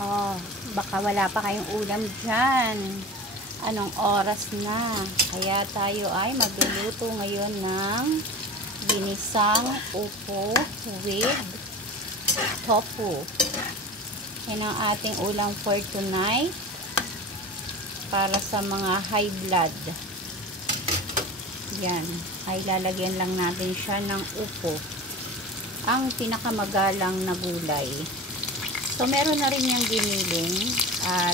Oh, baka wala pa kayong ulam dyan. Anong oras na? Kaya tayo ay magluluto ngayon ng ginisang upo with tofu. Yan ang ating ulam for tonight. Para sa mga high blood. Yan. Ay lalagyan lang natin siya ng upo. Ang pinakamagalang na gulay. So, meron na rin yung giniling at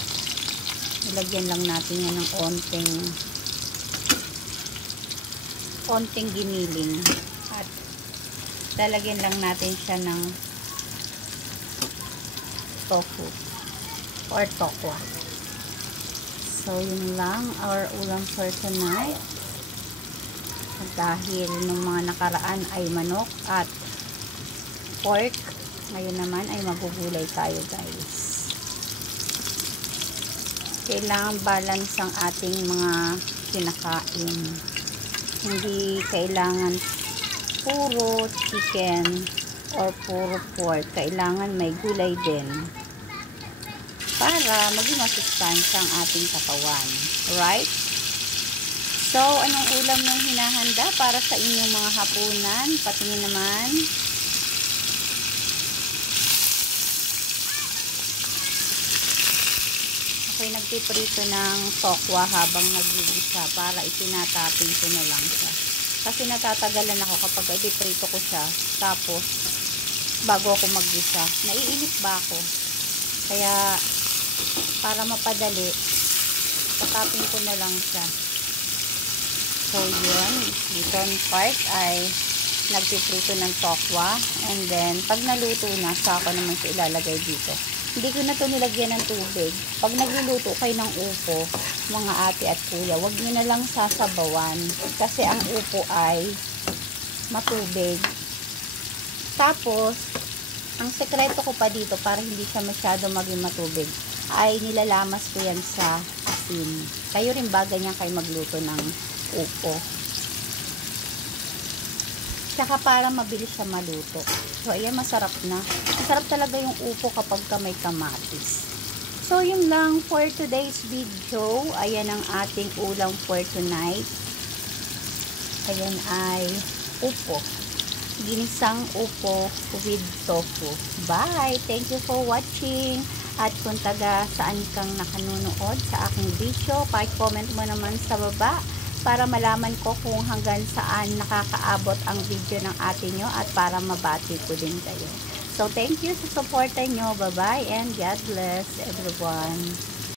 ilagyan lang natin yan ng onting giniling at lalagyan lang natin siya ng tofu or tokwa. So, yun lang our ulam for tonight. At dahil nung mga nakaraan ay manok at pork, ngayon naman ay magugulay tayo, guys. Kailangan balance ang ating mga kinakain. Hindi kailangan puro chicken or puro pork. Kailangan may gulay din para maging masustansya ang ating katawan. Right? So, anong ulam yung hinahanda para sa inyong mga hapunan? Patingin naman. Ako'y nagpiprito ng tokwa habang naglilisa para itinatapin ko na lang siya. Kasi natatagalan ako kapag ipiprito ko siya. Tapos, bago ako maglisa, naiinip ba ako? Kaya, para mapadali, tatapin ko na lang siya. So, yun. Ditong part ay nagpiprito ng tokwa. And then, pag naluto na, saka naman siya ilalagay dito. Hindi ko na ito nilagyan ng tubig. Pag nagluluto kayo ng upo, mga ate at kuya, huwag nyo na lang sasabawan. Kasi ang upo ay matubig. Tapos, ang sekreto ko pa dito, para hindi siya masyado maging matubig, ay nilalamas ko yan sa asin. Kayo rin ba ganyan kayo magluto ng upo? Tsaka para mabilis siya maluto. So, ayan, masarap na. Masarap talaga yung upo kapag may kamatis. So, yun lang for today's video. Ayan ang ating ulam for tonight. Ayan ay upo. Ginisang upo with tofu. Bye! Thank you for watching. At kung taga saan kang nakanunood sa aking video, pa-comment mo naman sa baba para malaman ko kung hanggang saan nakakaabot ang video ng ate nyo at para mabati ko din kayo. So, thank you sa supportan nyo. Bye-bye and God bless everyone.